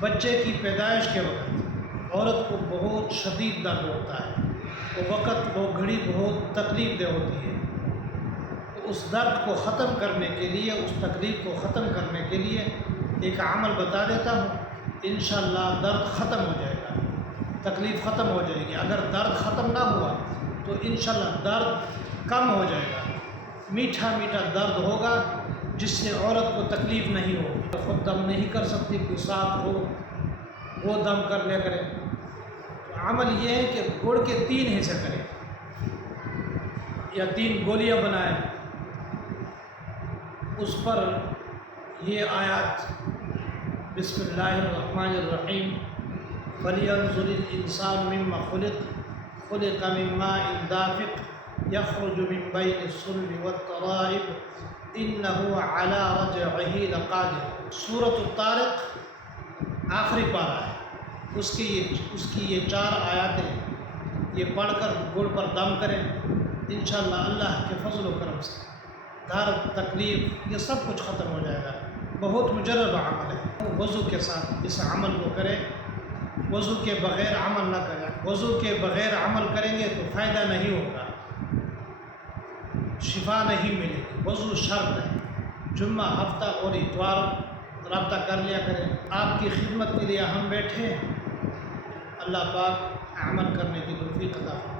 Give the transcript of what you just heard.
بچے کی پیدائش کے وقت عورت کو بہت شدید درد ہوتا ہے، وہ گھڑی بہت تکلیف دہ ہوتی ہے۔ تو اس درد کو ختم کرنے کے لیے، اس تکلیف کو ختم کرنے کے لیے ایک عمل بتا دیتا ہوں، انشاءاللہ درد ختم ہو جائے گا، تکلیف ختم ہو جائے گی۔ اگر درد ختم نہ ہوا تو انشاءاللہ درد کم ہو جائے گا، میٹھا میٹھا درد ہوگا جس سے عورت کو تکلیف نہیں ہوگی۔ خود دم نہیں کر سکتی، کوئی ساتھ ہو وہ دم کر لیا کرے۔ تو عمل یہ ہے کہ گڑ کے 3 حصے کریں یا 3 گولیاں بنائیں، اس پر یہ آیات بسم اللہ الرحمن الرحیم فَلْيَنْظُرِ الْإِنسَانُ مِمَّا خُلِقَ مِن مَّاءٍ دَافِقٍ يَخْرُجُ مِن بَيْنِ الصُّلْبِ وَالتَّرَائِبِ إِنَّهُ عَلَىٰ رَجْعِهِ لَقَادِرٌ۔ سورۃ الطارق آخری پارہ ہے، اس کی یہ 4 آیاتیں یہ پڑھ کر گڑ پر دم کریں، انشاءاللہ اللہ کے فضل و کرم سے درد تکلیف یہ سب کچھ ختم ہو جائے گا۔ بہت مجرب عمل ہے، وضو کے ساتھ اس عمل کو کریں، وضو کے بغیر عمل نہ کریں۔ وضو کے بغیر عمل کریں گے تو فائدہ نہیں ہوگا، شفا نہیں ملے گی۔ وضو شرط ہے، جمعہ ہفتہ اور اتوار رابطہ کر لیا کریں۔ آپ کی خدمت کے لیے ہم بیٹھے ہیں، اللہ پاک عمل کرنے کی توفیق عطا فرمائے۔